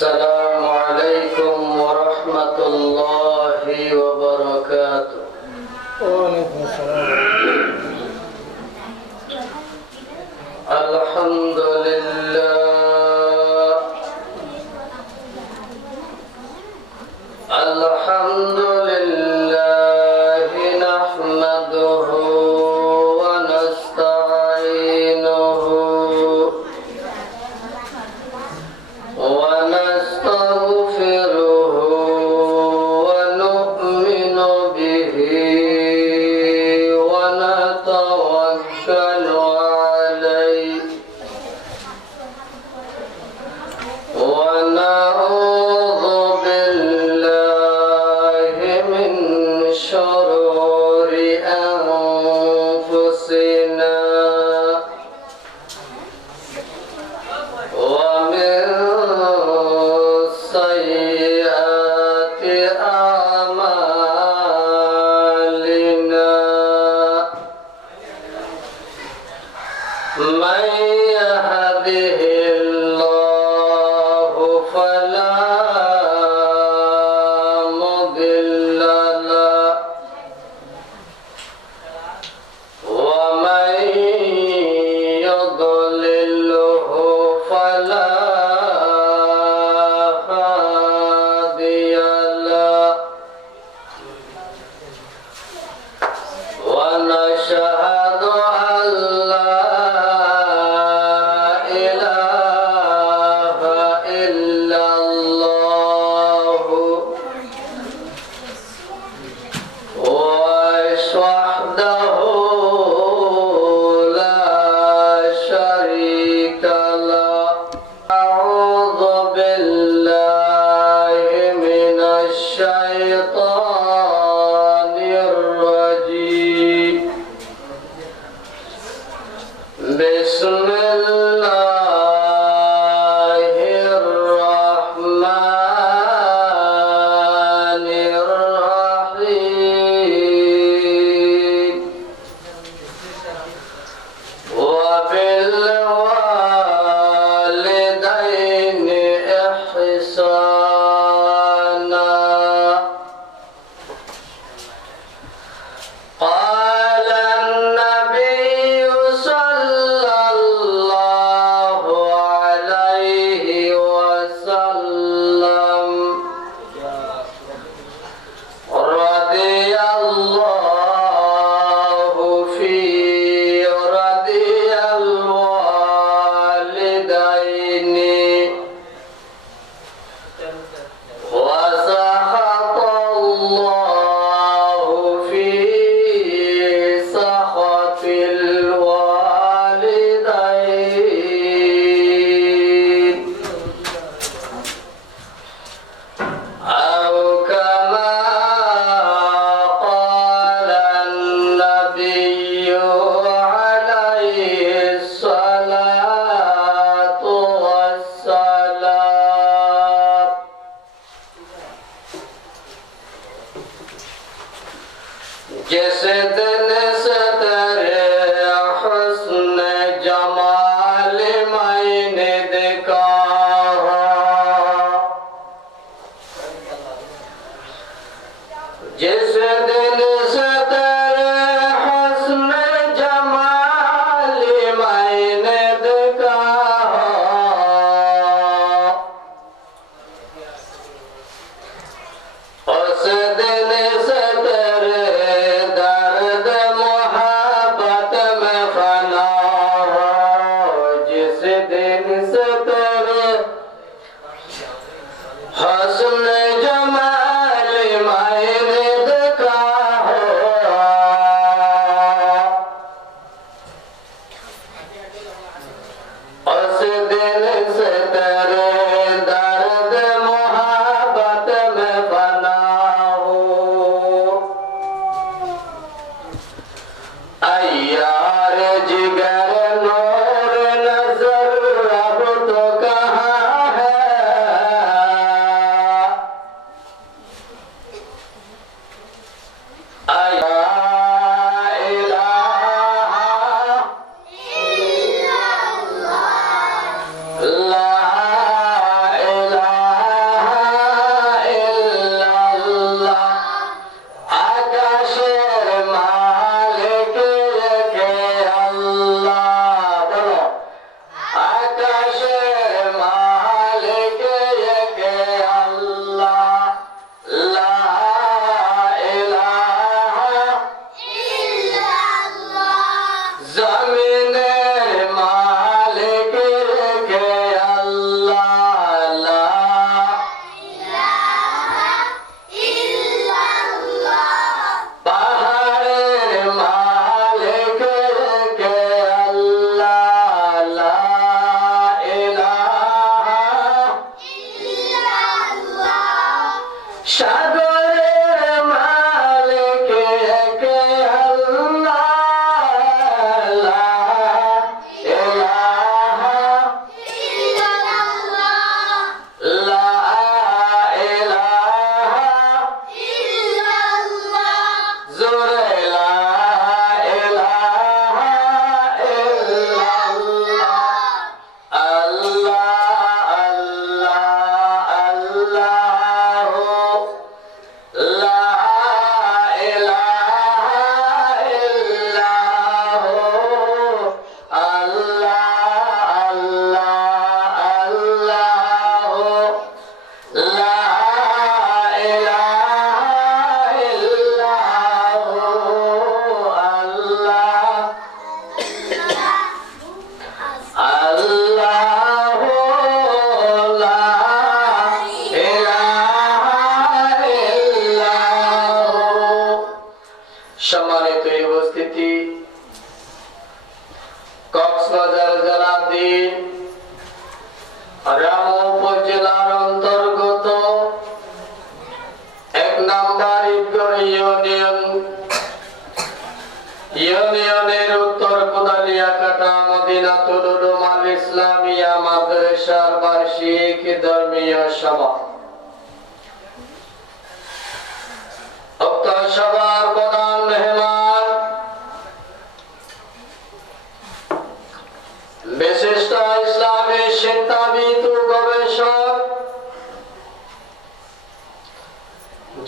السلام عليكم ورحمة الله وبركاته. وعليكم السلام. الحمد لله الحمد لله نحمده ونستعينه ونستغفره ونؤمن به ونتوكل عليه ونعوذ بالله من شرور أنفسنا ومن سيئات أعمالنا من يهده الله فلا مضل له ومن يضلله فلا هادي له ونشهد أن لا إله إلا الله وحده لا شريك له. أعوذ بالله من الشيطان الرجيم. بسم الله الرحمن الرحيم. وبالوالدين إحسانا. قال النبي صلى الله عليه وسلم رضي الله رضي الوالدين وسخط الله في سخط الوالدين أو كما قال النبي عليه الصلاة والسلام. जिस दिन से तेरे हुस्न जमाल मैंने देखा, जिस दिन से तेरे हुस्न जमाल मैंने देखा, उस दिन से तेरे दर्द मोहब्बत में फना हो। जिस दिन से तेरे हुस्न जमाल मैंने देखा हो, उस दिन से तेरे दर्द मोहब्बत में फना हो। अय्यार जिगर नूर नजर अब तो कहाँ है, अया इलाहा इल्लल्लाह ला রামু উপজেলার অন্তর্গত 1 নম্বর ঈদগাহ ইউনিয়নের উত্তর কোদালিয়াকাটা মদিনাতুল উলুমাল ইসলামিয়া মাদ্রাসার বার্ষিক ধর্মীয় সভা। উক্ত সভার প্রধান মেহমান বিশিষ্ট ইসলামী চিন্তাবিদ ও গবেষক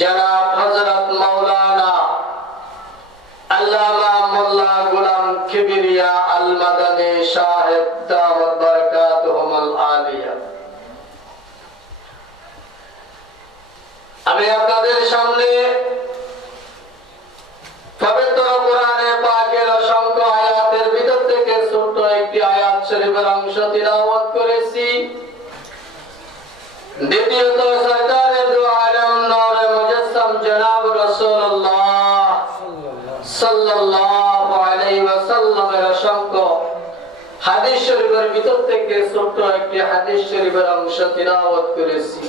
জনাব হযরত মাওলানা আল্লামা মোল্লা গোলাম কিবরিয়া আল মাদানী সাহেব দাওয়াত বারাকাতুহুমুল আলিয়া। আমি আপনাদের সামনে পবিত্র কোরআনে পাকের অসংখ্য আয়াতের ভিতর থেকে ছোট্ট একটি আয়াত শরীফের অংশ তিলাওয়াত করেছি। দ্বিতীয়ত সরকারে দু আলম নূরে মুজাসসাম জনাব রাসূলুল্লাহ সাল্লাল্লাহু আলাইহি ওয়াসাল্লামের অসংখ্য হাদিস শরীফের ভিতর থেকে ছোট্ট একটি হাদিস শরীফের অংশ তিলাওয়াত করেছি।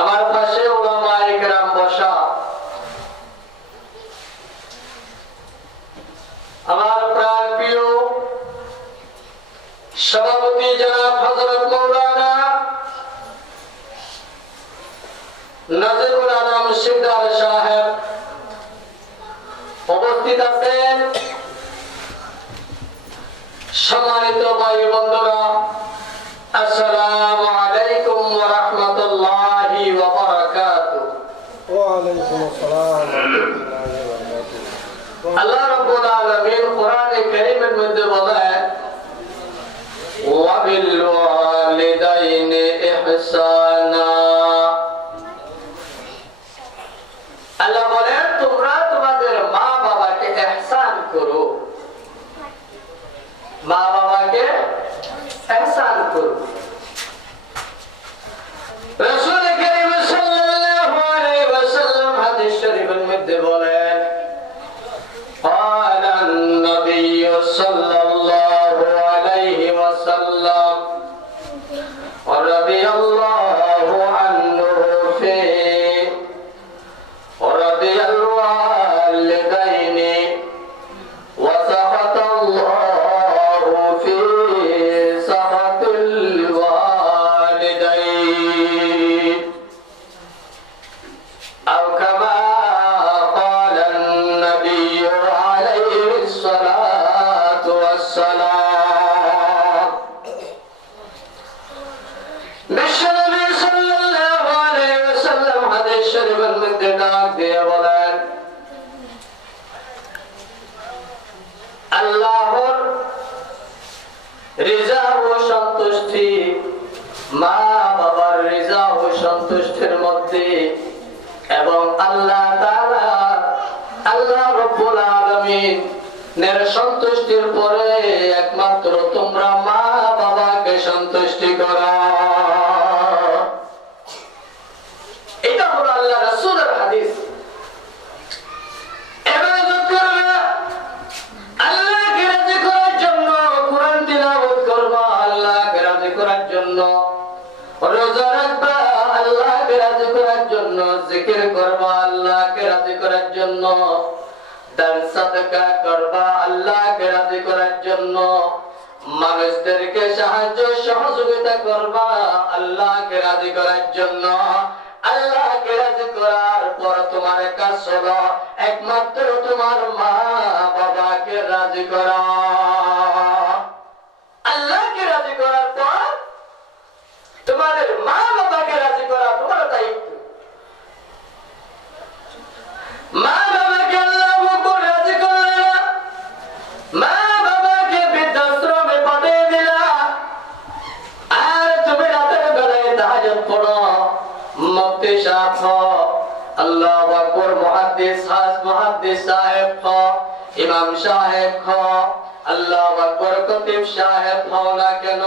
আমার পাশে উলামায়ে কেরাম বসা, আমার প্রাণ প্রিয় সভাপতি জনাব হযরত মাওলানা নাজিবুল আলম শিকদার সাহেব উপস্থিত আছেন। সম্মানিত ভাই বন্ধুরা, আসসালামু আলাইকুম ওয়া রাহমাতুল্লাহি ওয়া বারাকাতুহু। ওয়া আলাইকুম আসসালাম ওয়া রাহমাতুল্লাহি ওয়া বারাকাতুহু। আল্লাহ রাব্বুল আলামিন কোরআনে কারীমের মধ্যে বলেন, ওয়া বিল ওয়ালিদাইনি ইহসানা। আল্লাহ বলেন, তোমরা তোমাদের মা বাবাকে ইহসান করো, মা বাবাকে ইহসান করো। রাসূল কারীম সাল্লাল্লাহু আলাইহি ওয়াসাল্লাম হাদিস শরীফের মধ্যে বলেন, قال النبي صلى الله عليه وسلم ورضي الله عنه فيه ورضي الوالدين وسخط الله في سخط الوالدين أو كما قال النبي عليه الصلاة والسلام। বিশ্বনবী সাল্লাল্লাহু আলাইহি ওয়াসাল্লাম হাদিস শরীফের মধ্যে ডাক দিয়ে বলেন, আল্লাহর রিজা ও সন্তুষ্টি মা বাবার রিজা ও সন্তুষ্টির মধ্যে এবং আল্লাহ তাআলা আল্লাহ রাব্বুল আলামিন নের সন্তুষ্টির পরে একমাত্র তোমরা মা বাবাকে সন্তুষ্টি করো। এটা হলো আল্লাহ রাসূলের হাদিস। ইবাদত করবে আল্লাহকে রাজি করার জন্য, কোরআন তিলাওয়াত করবা আল্লাহকে রাজি করার জন্য, রোজা রাখবা আল্লাহকে রাজি করার জন্য, জিকির করবা আল্লাহকে রাজি করার জন্য, দান সাদকা করবা আল্লাহকে রাজি করার জন্য, মানুষদেরকে সাহায্য সহযোগিতা করবা আল্লাহকে রাজি করার জন্য। আল্লাহকে রাজি করার পর তোমার কাজ হলো একমাত্র তোমার মা বাবাকে রাজি করা। আল্লাহকে রাজি করার পর তোমাদের মা বাবাকে রাজি করা তোমার দায়িত্ব। মা বাবাকে আল্লাহর উপর রাজি করলে না, মা বাবাকে বৃদ্ধাশ্রমে পাঠিয়ে দিলা, আর তুমি রাতের বেলায় তাহাজ্জুদ পড়ো, মুফতি সাহেব আল্লাহু আকবার, মুহাদ্দিস সাহেব ইমাম সাহেব আল্লাহু আকবার, খতিব সাহেব হও না কেন,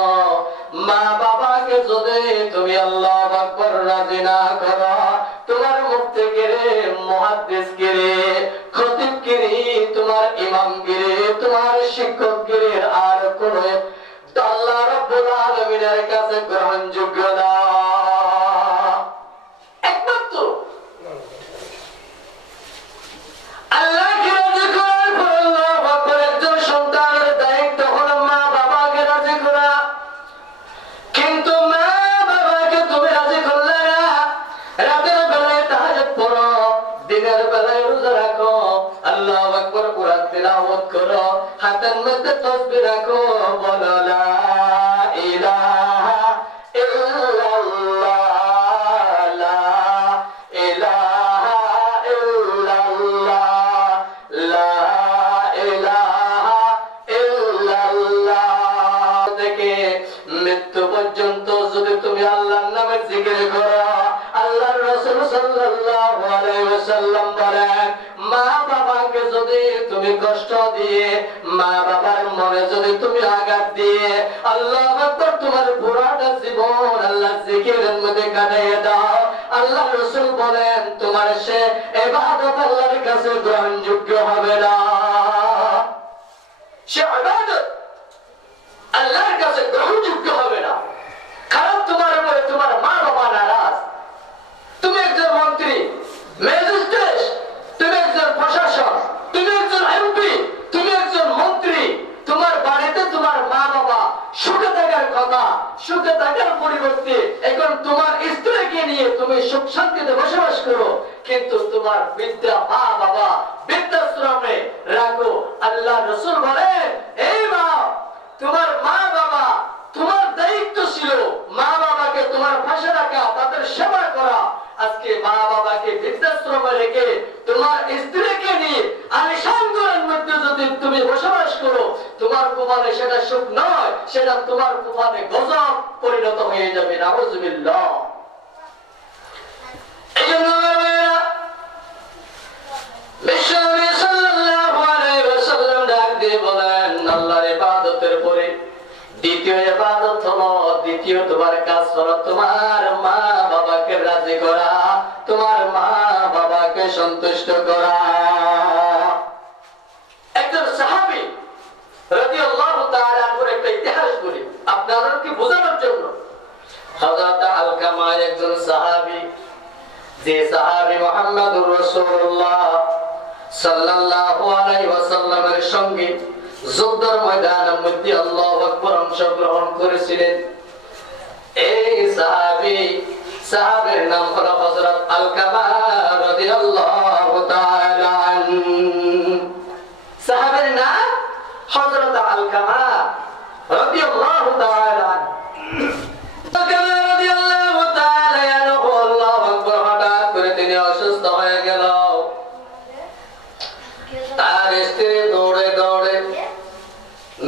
মা বাবাকে যদি তুমি আল্লাহু আকবার রাজি না করো, তোমার মুফতি গিরে, মুহাদ্দিস গিরে, খতিব গিরে, তোমার ইমাম গিরে, তোমার শিক্ষক গিরে আর কোন আল্লাহ গ্রহণযোগ্য না। একমাত্র আল্লাহকে রাজি করার পর আল্লাহু আকবার। একজন সন্তানের দায়িত্ব হলো মা বাবাকে রাজি করা, কিন্তু মা বাবাকে তুমি রাজি করলে না। রাতের বেলায় তাহাজ্জুদ পড়ো, দিনের বেলায় রোজা রাখো, আল্লাহু আকবার কোরআন তিলাওয়াত করো, হাতের মধ্যে তাসবিহ রাখো, বলো লা ইলাহা ইল্লাল্লাহ, লা ইলাহা ইল্লাল্লাহ, লা ইলাহা ইল্লাল্লাহ। থেকে মৃত্যু পর্যন্ত যদি তুমি আল্লাহর নামের জিকির করো, আল্লাহর রাসূল সাল্লাল্লাহু আলাইহি ওয়াসাল্লাম বলেন, মা বাবাকে যদি তুমি কষ্ট দিয়ে, মা বাবার মনে যদি তুমি আঘাত দিয়ে, আল্লাহু আকবার তোমার পুরাটা জীবন আল্লাহর জিকিরের মধ্যে কাটিয়ে দাও, আল্লাহর রাসূল বলেন তোমার সে ইবাদত আল্লাহর কাছে গ্রহণযোগ্য হবে না। সে ইবাদত আল্লাহর কাছে গ্রহণযোগ্য হবে না, কারণ তোমার উপরে তোমার মা বাবা নারাজ। তুমি একজন মন্ত্রী, ম্যাজিস্ট্রেট, তুমি একজন প্রশাসক, তুমি একজন এমপি, তুমি একজন মন্ত্রী, তোমার বাড়িতে তোমার মা বাবা সুখে থাকার কথা, সুখে থাকার পরিবর্তে এখন তোমার স্ত্রীকে নিয়ে তুমি সুখ শান্তিতে বসবাস করো, কিন্তু তোমার বিদ্যা মা বাবা বৃদ্ধাশ্রমে রাখো। আল্লাহ রাসূল বলেন, এই মা, তোমার মা বাবা, তোমার দায়িত্ব ছিল মা বাবাকে তোমার পাশে রাখা, তাদের সেবা করা। আজকে মা বাবাকে বৃদ্ধাশ্রমে রেখে তোমার স্ত্রীকে নিয়ে আলিশান ঘরের মধ্যে যদি তুমি বসবাস করো, তোমার কপালে সেটা সুখ নয়, সেটা তোমার কপালে গজব পরিণত হয়ে যাবে। নাউযুবিল্লাহ। এই জন্য বিশ্বনবী সাল্লাল্লাহু আলাইহি ওয়াসাল্লাম ডাক দিয়ে বলেন, আল্লাহর ইবাদতের পরে দ্বিতীয় ইবাদত হলো, দ্বিতীয় তোমার কাজ হলো তোমার মা বাবাকে রাজি করা, তোমার মা বাবাকে সন্তুষ্ট করা। একজন সাহাবী রাদিয়াল্লাহু তাআলা আনহুর একটা ইতিহাস বলি আপনাদেরকে বোঝানোর জন্য। হযরত আলকামা একজন সাহাবী, যে সাহাবী মুহাম্মদুর রাসূলুল্লাহ সাল্লাল্লাহু আলাইহি ওয়াসাল্লামের সঙ্গে যুদ্ধের ময়দানের মধ্যে আল্লাহু আকবার অংশগ্রহণ করেছিলেন। এই সাহাবীর নাম হলো হযরত আলকামা রাদিয়াল্লাহু তাআলা আনহু। সাহাবীর নাম হযরত আলকামা রাদিয়াল্লাহু তাআলা আনহু। আলকামা রাদিয়াল্লাহু তাআলা আনহু আল্লাহু আকবার হঠাৎ করে তিনি অসুস্থ হয়ে গেল। তার স্ত্রী দৌড়ে দৌড়ে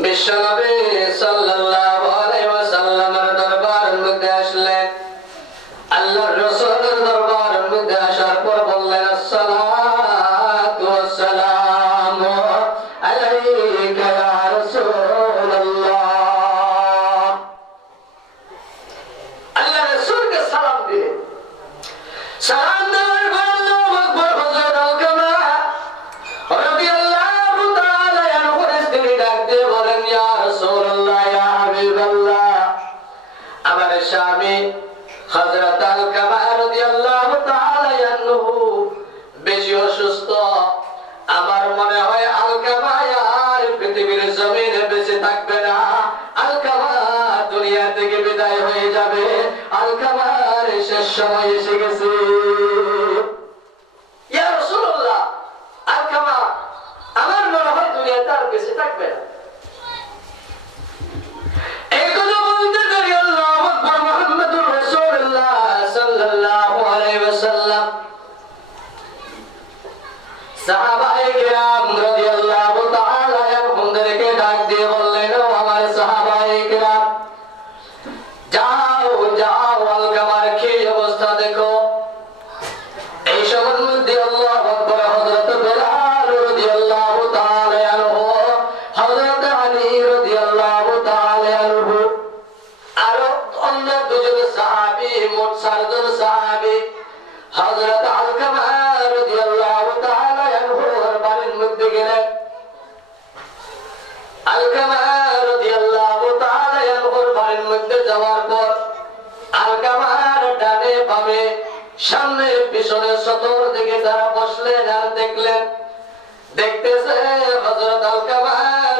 বিশ্বনবী সাল্লাল্লাহু আলাইহি ওয়াসাল্লামের দরবারের মধ্যে আসলেন। আল্লাহর রাসূলের দরবারের মধ্যে আসার পর বললেন, আসসালাতু ওয়াসসালামু আলাইকা ইয়া রাসূলুল্লাহ। আল্লাহর রাসূলকে সালাম দিলেন। সালাম দেওয়ার পর আল্লাহু আকবার হযরত আলকামা রাদিয়াল্লাহু তাআলা আনহু স্ত্রী ডাক দিয়ে বলেন, ইয়া রাসূলুল্লাহ, ইয়া হাবিবাল্লাহ, আমার স্বামী হযরত আলকামা রাদিয়াল্লাহু তাআলা আনহু বেশি অসুস্থ। আমার মনে হয় আলকামা আর পৃথিবীর জমিনে বেঁচে থাকবে না, আলকামা দুনিয়া থেকে বিদায় হয়ে যাবে, আলকামার শেষ সময় এসে গেছে। ইয়া রাসূলুল্লাহ, আলকামা আমার মনে হয় দুনিয়াতে আর বেঁচে থাকবে না। এই কথা বলতে দেরি আল্লাহু আকবার মুহাম্মাদুর রাসূলুল্লাহ সাল্লাল্লাহু আলাইহি ওয়াসাল্লাম সাহাবায়ে কেরাম রাদিয়াল্লাহু তাআলা আনহুদেরকে ডাক দিয়ে বললেন, ও আমার সাহাবায়ে কেরাম, যাও যাও আলকামার কি অবস্থা দেখো। এই সময়ের মধ্যে আল্লাহু আকবার হযরত বেলাল রাদিয়াল্লাহু তাআলা আনহু, হযরত আলী রাদিয়াল্লাহু তাআলা আনহু, আর অন্য দুজন সাহাবী, মোট 4 জন সাহাবী হযরত আলকামা রাদিয়াল্লাহু তাআলা আনহুর বাড়ির মধ্যে গেলেন। আলকামা রাদিয়াল্লাহু তাআলা আনহুর বাড়ির মধ্যে যাওয়ার পর সামনে পিছনে সতর দিকে তারা বসলেন আর দেখলেন, দেখতেছে হযরত আলকামা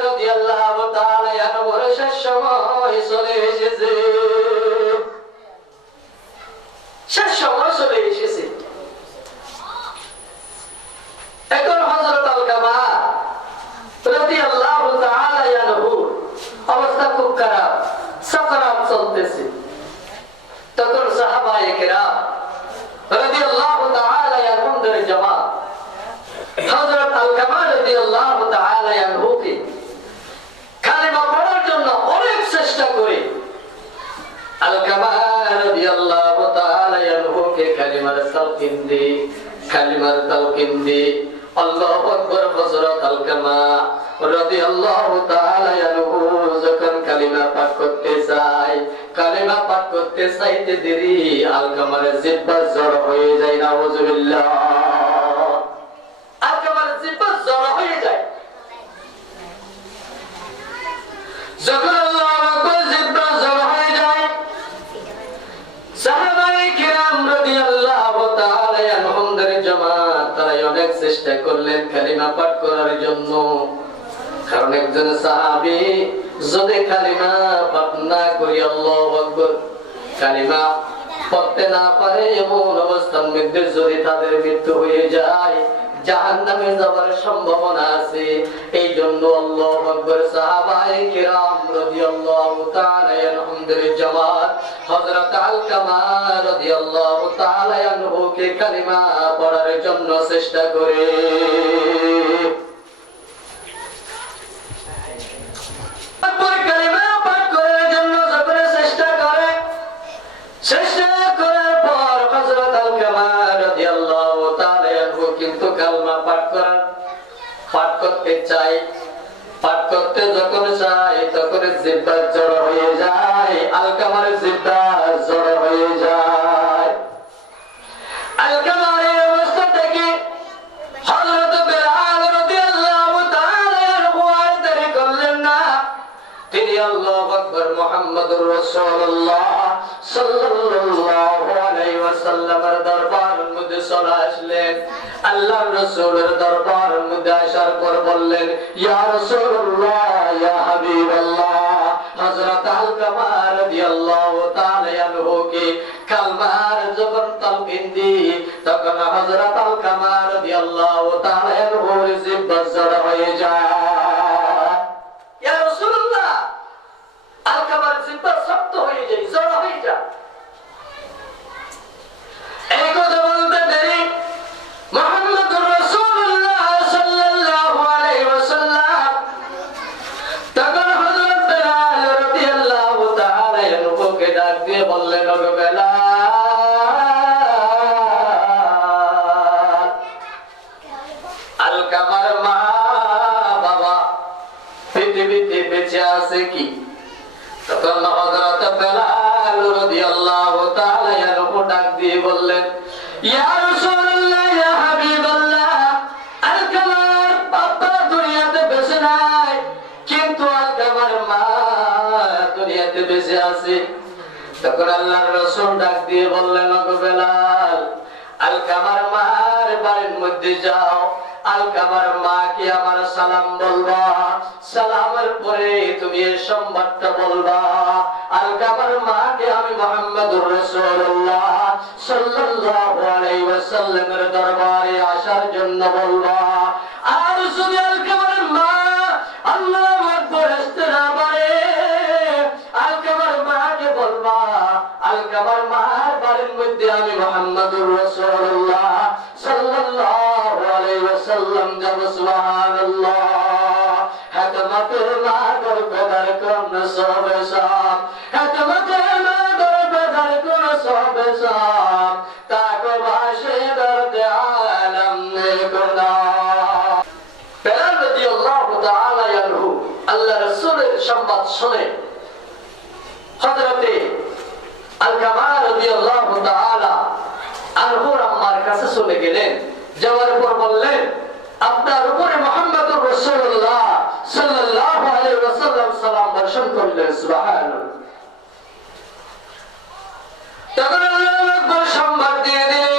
রাদিয়াল্লাহু তাআলা আনহুর শেষ সময় চলে এসেছে। শেষ সময় চলে এসেছে। এখন হযরত আলকামা রাদিয়াল্লাহু তাআলা আনহু অবস্থা খুব খারাপ, সাকরাত চলতেছে। তখন সাহাবায়ে কেরাম রাদিয়াল্লাহু তাআলা আনহুদের জামাত হযরত আলকামা রাদিয়াল্লাহু তাআলা আনহুকে কালিমা পড়ার জন্য অনেক চেষ্টা করে আলকামা রাদিয়াল্লাহু তাআলা আনহুকে কালিমার তালকিন দি আল্লাহু আকবার। হযরত আলকামা রাদিয়াল্লাহু তাআলা আনহু যখন কালিমা পাঠ করতে চাইতে দেরি আলকামার জিহ্বা জড় হয়ে যায়। নাউযুবিল্লাহ। আলকামার জিহ্বা জড় হয়ে যায়। যখন আল্লাহু আকবার জিহ্বা জড় হয়ে যায়, সাহাবায়ে কিরাম রাদিয়াল্লাহু তাআলা আনহুদের জামাত তারা অনেক চেষ্টা করলেন কালিমা পাঠ করার জন্য। কারণ একজন সাহাবী যদি কালিমা পাঠ না করি আল্লাহু আকবার কালিমা পড়তে না পারে, এমন অবস্থার মধ্যে যদি তাদের মৃত্যু হয়ে যায় জাহান্নামে যাওয়ার সম্ভাবনা আছে। এই জন্য আল্লাহু আকবার সাহাবায়ে কিরাম রাদিয়াল্লাহু তাআলা আনহুদের জামাত হযরত আলকামা রাদিয়াল্লাহু তাআলা আনহুকে কালিমা পড়ার জন্য চেষ্টা করে। চেষ্টা করার পর হযরত আলকামা রাদিয়াল্লাহু তাআলা আনহু কিন্তু কালমা পাঠ করতে চায়। পাঠ করতে যখন চায় তখন জিহ্বা জড় হয়ে যায়, আলকামার জিহ্বা জড় হয়ে যায়। আলকামার এই অবস্থা দেখে হযরত বেলাল রাদিয়াল্লাহু তাআলা আনহু আর দেরি করলেন না। তিনি আল্লাহু আকবার মুহাম্মাদুর রাসূলুল্লাহ সাল্লাল্লাহু আলাইহি ওয়াসাল্লামের দরবারের মধ্যে চলে আসলেন। আল্লাহর রাসূলের দরবারের মধ্যে আসার পর বললেন, ইয়া রাসূলুল্লাহ, ইয়া হাবিবাল্লাহ, হযরত আলকামা রাদিয়াল্লাহু তাআলা আনহুকে কালমার যখন তালকিন দি তখন হযরত আলকামা রাদিয়াল্লাহু তাআলা আনহুর জিহ্বা জড় হয়ে যায়। ইয়া রাসূলুল্লাহ, আলকামার জিহ্বা শক্ত হয়ে যায়, জড় হয়ে যায়। এই কথা বলতে দেরি মুহাম্মদুর রাসূলুল্লাহ সাল্লাল্লাহু আলাইহি ওয়াসাল্লাম তখন হযরত বেলাল রাদিয়াল্লাহু তাআলা আনহুকে ডাক দিয়ে বললেন, ওগো বেলাল, আলকামার মা বাবা পৃথিবীতে বেঁচে আছে কি? তখন হযরত বেলাল রাদিয়াল্লাহু তাআলা আনহু ডাক দিয়ে বললেন, ইয়া রাসূলুল্লাহ, ইয়া হাবিবাল্লাহ, আলকামার বাবা দুনিয়াতে বেঁচে নাই, কিন্তু আলকামার মা দুনিয়াতে বেঁচে আছে। তখন আল্লাহর রাসূল ডাক দিয়ে বললেন, ওগো বেলাল, আলকামার মার বাড়ির মধ্যে যাও, আলকামার মাকে আমার সালাম বলবা, সালামের পরে তুমি এই সংবাদটা বলবা, আলকামার মাকে আমি মুহাম্মদুর রাসূলুল্লাহ সাল্লাল্লাহু আলাইহি ওয়াসাল্লামের দরবারে আসার জন্য বলবা। আর যদি আলকামার মা আল্লাহু আকবার আসতে না পারে, আলকামার মাকে বলবা, আলকামার মার বাড়ির মধ্যে আমি মুহাম্মদুর রাসূলুল্লাহ সাল্লাল্লাহু আলাইহি ওয়াসাল্লাম যাব। সুবহানাল্লাহ। হাতমাতের মা দরবেদার কোন সবে সাম, হাতমাতের মা দরবেদার কোন সবে সাম, তাকো ভাষে দরদে আলম নে কোনা। বেলাল রাদিয়াল্লাহু তাআলা আনহু আল্লাহ রাসূলের সংবাদ শুনে হযরতে আলকামা রাদিয়াল্লাহু তাআলা আনহুর আম্মার কাছে চলে গেলেন। যাওয়ার পর বললেন, আপনার উপরে মুহাম্মদুর রাসূলুল্লাহ সাল্লাল্লাহু আলাইহি ওয়াসাল্লাম সালাম বর্ষণ করলেন। সুবহানাল্লাহ। তখন আল্লাহু আকবার সংবাদ দিয়ে দিলেন,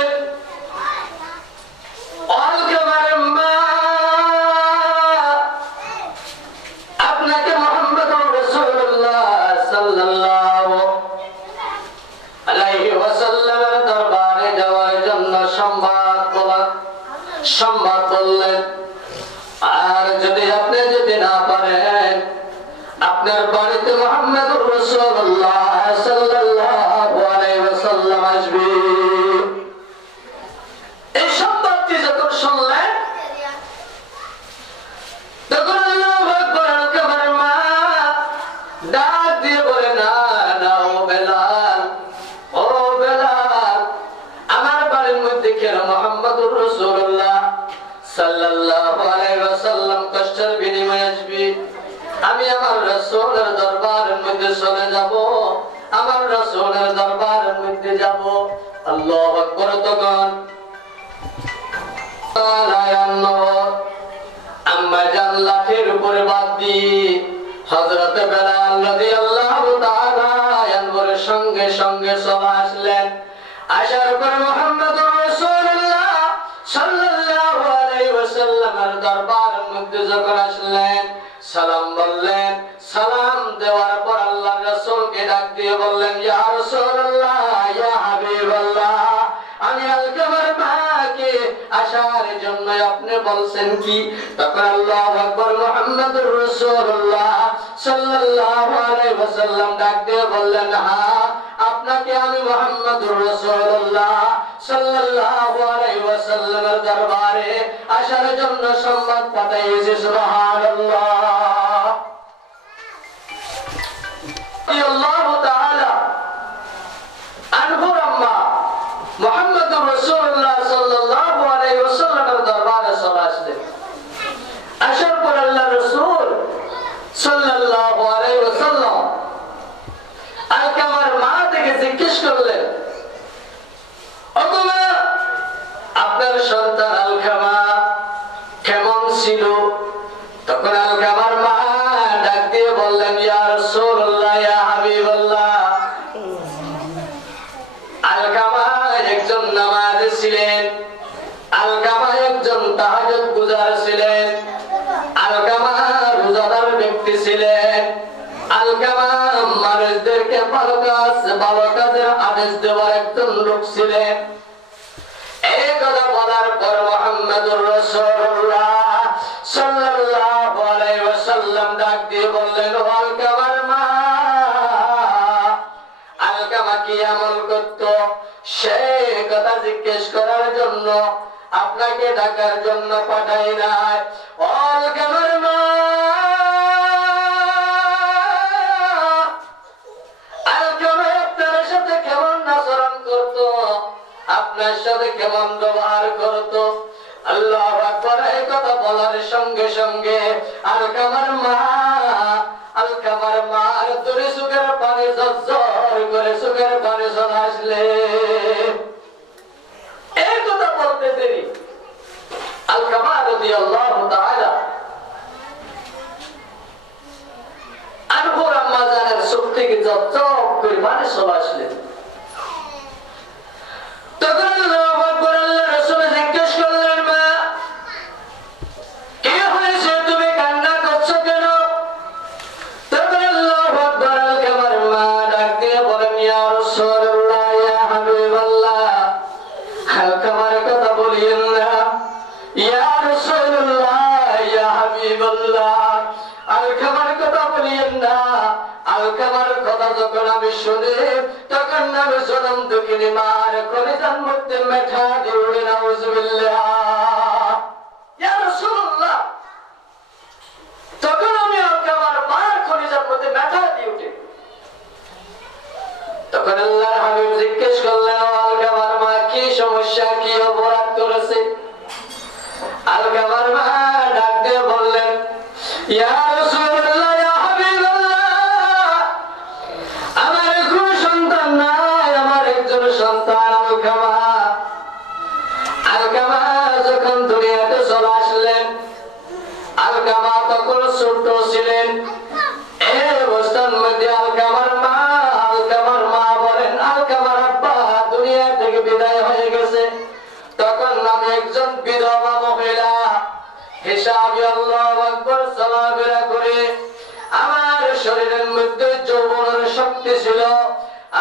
মুহাম্মাদুর রাসূলুল্লাহ সাল্লাল্লাহু আলাইহি ওয়াসাল্লাম আসবে। এই সংবাদটি যখন শুনলেন তখন আল্লাহু আকবার, আলকামার মা ডাক দিয়ে বলে, না না, ও বেলাল, ও বেলাল, আমার বাড়ির মধ্যে কেন মুহাম্মাদুর রাসূলুল্লাহ সাল্লাল্লাহু আলাইহি ওয়াসাল্লাম কষ্টের বিনিময়ে আসবে? আমি আমার রাসূলের দরবারের মধ্যে চলে যাব, আমার রাসূলের দরবারের মধ্যে যাব। আল্লাহু আকবার। তখন আম্মা জান লাঠির উপরে বাদ দিয়ে হযরত বেলাল রাদিয়াল্লাহু তাআলা আনহুর সঙ্গে সঙ্গে চলে আসলেন। আসার পর মুহাম্মদুর রাসূলুল্লাহ সাল্লাল্লাহু আলাইহি ওয়াসাল্লামের দরবারের মধ্যে যখন আসলেন, সালাম বললেন। সালাম দেওয়ার পর আল্লাহর রাসূলকে ডাক দিয়ে বললেন, ইয়া রাসূলুল্লাহ, ইয়া হাবিবাল্লাহ, আমি আলকামার মাকে আসার জন্য আপনি বলছেন কি? তখন আল্লাহু আকবার, মুহাম্মদুর রাসূলুল্লাহ সাল্লাল্লাহু আলাইহি ওয়াসাল্লাম ডাক দিয়ে বললেন, হ্যাঁ, আপনাকে আমি মুহাম্মদুর রাসূলুল্লাহ সাল্লাল্লাহু আলাইহি ওয়াসাল্লামের দরবারে আসার জন্য সংবাদ পাঠাইছি। সুবহানাল্লাহ। আল্লাহু তাআলা আনহুর আম্মা মুহাম্মদুর রাসূলুল্লাহ সাল্লাল্লাহু আলাইহি ওয়াসাল্লামের দরবারে চলে আসলেন। আসার পর আল্লাহর রাসূল সাল্লাল্লাহু আলাইহি ওয়াসাল্লাম আলকামার মা থেকে জিজ্ঞেস করলেন, ওগো মা, আপনার সন্তান আলকামা কেমন ছিল? তখন আলকামার মা ডাক দিয়ে বললেন, ইয়া রাসূলুল্লাহ, ইয়া হাবিবাল্লাহ, আলকামা একজন নামাজি ছিলেন, আলকামা একজন তাহাজ্জুদ গুজার ছিলেন, আলকামা রোজাদার ব্যক্তি ছিলেন, আলকামা মানুষদেরকে ভালো কাজের আদেশ দেওয়ার একজন লোক ছিলেন। এই কথা বলার পর মুহাম্মদুর রাসূলুল্লাহ সাল্লাল্লাহু আলাইহি ওয়াসাল্লাম ডাক দিয়ে বললেন, ও আলকামার মা, আলকামা কি আমল করত সেই কথা জিজ্ঞেস করার জন্য আপনাকে ডাকার জন্য পাঠাই নাই। ও আলকামার মা, আলকামা আপনার সাথে কেমন আচরণ করত, আপনার সাথে কেমন ব্যবহার করত? আল্লাহু আকবার। এই কথা বলার সঙ্গে সঙ্গে আলকামার মার দুই চোখের পানি ঝরঝর করে চোখের পানি চলে আসলে। এই কথা বলতে দেরি আলকামা রাদিয়াল্লাহু তাআলা আনহুর আম্মা জানের চোখ থেকে ঝরঝর করে পানি চলে আসলেন। তখন আল্লাহু আকবার, আল্লাহর রাসূল জিজ্ঞেস করলেন, মা, কি হয়েছে, তুমি কান্না করছো কেন? তখন আল্লাহু আকবার, আলকামার মা ডাক দিয়ে বলেন, ইয়া রাসূলুল্লাহ, ইয়া হাবিবাল্লাহ, আলকামার কথা বলিয়েন না। ইয়া রাসূলুল্লাহ, ইয়া হাবিবাল্লাহ, আলকামার কথা বলিয়েন না। আলকামার কথা যখন আমি শুনি তখন আমি জনম দুঃখিনী মার কলিজার মধ্যে মেঠা দিয়ে উঠে, নাউজুবিল্লাহ। ইয়া রাসূলুল্লাহ, তখন আমি আলকামার মার কলিজার মধ্যে মেঠা দিয়ে উঠে। তখন আল্লাহর হাবিব জিজ্ঞেস করলেন, আলকামার মা, কি সমস্যা, কি অপরাধ করেছে? আলকামার মা ডাক দিয়ে বললেন, ইয়া রাসূলুল্লাহ, ইয়া হাবিবাল্লাহ, আমার কোনো সন্তান নাই, আমার একজন সন্তান আলকামা। আলকামা যখন দুনিয়াতে চলে আসলেন, আলকামা তখন ছোট ছিলেন। এই অবস্থার মধ্যে আলকামার মা বলেন, আলকামার আব্বা দুনিয়া থেকে বিদায় হয়ে গেছে। তখন আমি একজন বিধবা মহিলা হিসাবে আল্লাহু আকবার চলাফেরা করে আমার শরীরের মধ্যে যৌবনের শক্তি ছিল,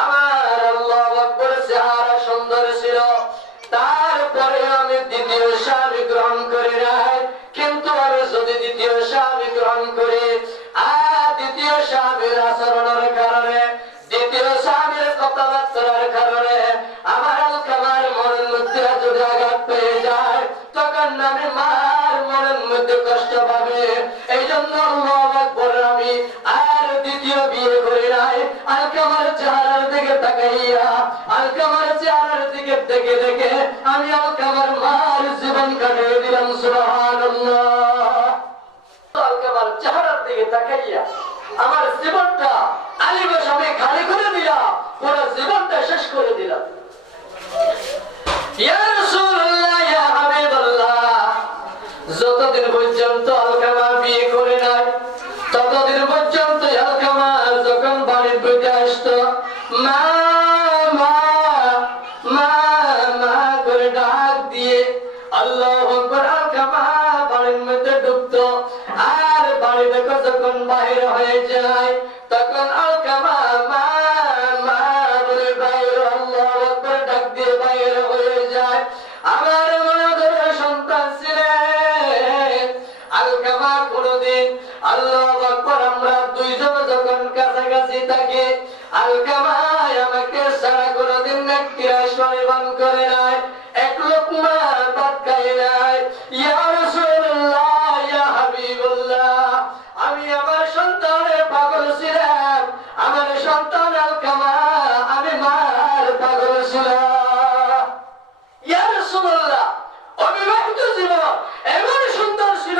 আমার আল্লাহু আকবার চেহারা সুন্দর ছিল। তারপরে আমি দ্বিতীয় স্বামী গ্রহণ করি নাই, কিন্তু আমি যদি দ্বিতীয় স্বামী গ্রহণ করি আর দ্বিতীয় স্বামীর আচরণ মধ্যে কষ্ট পাবে। এই জন্য আল্লাহু আকবার, আমি আর দ্বিতীয় বিয়ে করি নাই। আলকামার চেহারার দিকে তাকাইয়া, আলকামার চেহারার দিকে দেখে দেখে আমি আলকামার মার জীবন কাটিয়ে দিলাম। সুবহানাল্লাহ। আলকামার চেহারার দিকে তাকাইয়া আমার জীবনটা আলিবাস আমি খালি করে দিলাম, পুরো জীবনটা শেষ করে দিলাম। ইয়া রাসূলুল্লাহ, ইয়া হাবিবাল্লাহ, যতদিন পর্যন্ত আলকামা বিয়ে করে নাই ততদিন পর্যন্ত আলকামা যখন বাড়ির বইতে আসতো, মা মা মা মা করে ডাক দিয়ে আল্লাহু আকবার, আলকামা বাড়ির মধ্যে ঢুকতো। আর বাড়ি থেকে যখন বাইরে হয়ে যায় তখন আলকামা মা মা বলে বাইরে আল্লাহু আকবার ডাক দিয়ে বাইরে হয়ে যায়। আমার মনে করে সন্তান ছিলেন আলকামা কোনদিন আল্লাহু আকবার, আমরা দুইজন যখন কাছাকাছি থাকি আলকামা আমাকে সারা কোনদিন নেকড়ে শরীবান করে নাই, এক লোকমা ভাত খায় নাই। ইয়া রাসূলুল্লাহ, ইয়া হাবিবাল্লাহ, আমি আমার সন্তানের পাগল ছিলাম, আমার সন্তান আলকামা, আমি মার পাগল ছিলাম। ইয়া রাসূলুল্লাহ, অবিবাহিত ছিল, এমন সুন্দর ছিল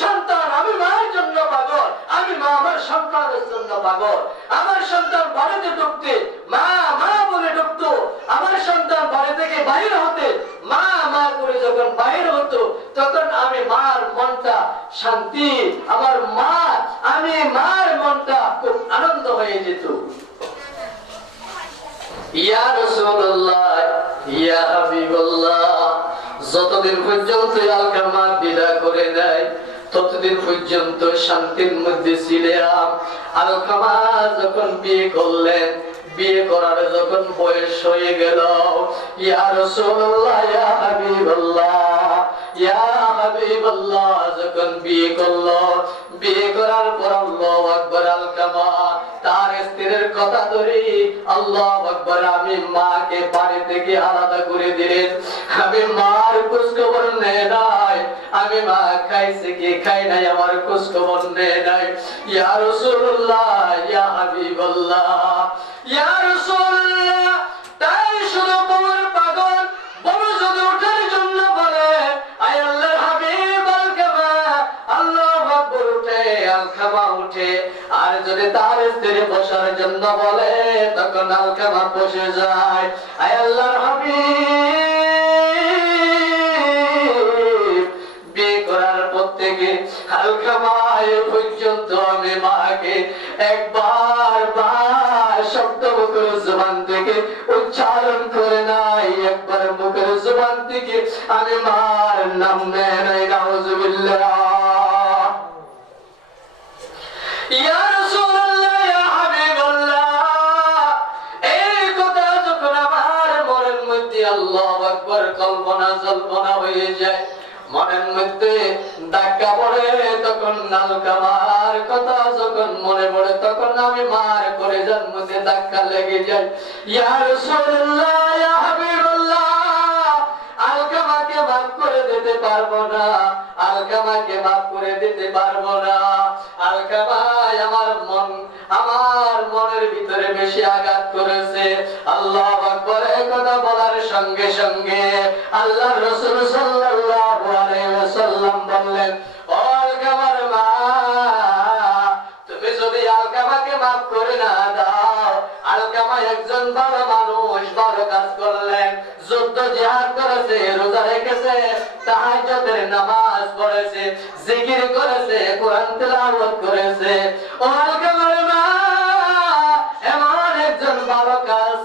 সন্তান, আমি মার জন্য পাগল, আমি মা আমার সন্তানের জন্য পাগল। আমার সন্তান বাড়িতে ঢুকতে মা মা বলে ঢুকতো, আমার সন্তান বাড়ি থেকে বাইরে হতে মা মা করে যখন বাইরে হতো তখন আমি মার মনটা শান্তি, আমার মা, আমি মার মনটা খুব আনন্দ হয়ে যেত। ইয়া রাসূলুল্লাহ, ইয়া হাবিবাল্লাহ, যতদিন পর্যন্ত আলকামা বিদা করে দেয় ততদিন পর্যন্ত শান্তির মধ্যে ছিলাম। আলকামা যখন বিয়ে করলেন, বিয়ে করার যখন বয়স হয়ে গেল, ইয়া রাসূলুল্লাহ, ইয়া হাবিবাল্লাহ, ইয়া হাবিবাল্লাহ, যখন বিয়ে করলো, বিয়ে করার পর আল্লাহু আকবার, আলকামা তার স্ত্রীর কথা ধরে আল্লাহু আকবার, আমি মাকে বাড়ি থেকে আলাদা করে দিলেন। আমি মার খোঁজ খবর নেই নাই, আমি মা খাইছে কি খাই নাই আমার খোঁজ খবর নেই নাই। ইয়া রাসূলুল্লাহ, ইয়া হাবিবাল্লাহ, ইয়া রাসূলুল্লাহ, তাই শুধু বউর পাগল, বউ যদি ওঠার জন্য বলে আয় আল্লাহর হাবিব আলকামা, আল্লাহু আকবার উঠে, আলকামা উঠে। আর যদি তার স্ত্রী বসার জন্য বলে তখন আলকামা বসে যায়। আয় আল্লাহর হাবিব, বিয়ে করার পর থেকে আলকামা এ পর্যন্ত আমি মাকে একবার বার শব্দ মুখের জবান থেকে উচ্চারণ করে নাই, একবার মুখের জবান থেকে আমি মার নাম নেয় নাই। নাউযুবিল্লাহ। ইয়া রাসূলুল্লাহ, ইয়া হাবিবাল্লাহ, এই কথা যখন আমার মনের মধ্যে আল্লাহু আকবার কল্পনা জল্পনা হয়ে যায়, মনের মধ্যে ধাক্কা পড়ে, তখন আলকামার কথা যখন মনে পড়ে তখন আমি মার কলিজার মধ্যে ধাক্কা লেগে যায়। ইয়া রাসূলুল্লাহ, ইয়া হাবিবাল্লাহ, আলকামাকে মাফ করে দিতে পারবো না, আলকামাকে মাফ করে দিতে পারবো না। আলকামা আমার মনের ভিতরে বেশি আঘাত করেছে। আল্লাহু আকবার, এই কথা বলার সঙ্গে সঙ্গে আল্লাহর রাসূল সাল্লাল্লাহু আলাইহি ওয়াসাল্লাম বললেন, ও আলকামার মা, তুমি যদি আলকামাকে মাফ করে না দাও, আলকামা একজন ভালো মানুষ, ভালো কাজ করলেন, যুদ্ধ জিহাদ করেছে, রোজা রেখেছে, তাহাজ্জুদের নামাজ পড়েছে, জিকির করেছে, কোরআন তেলাওয়াত করেছে। ও আলকামার মা, এমন একজন ভালো কাজ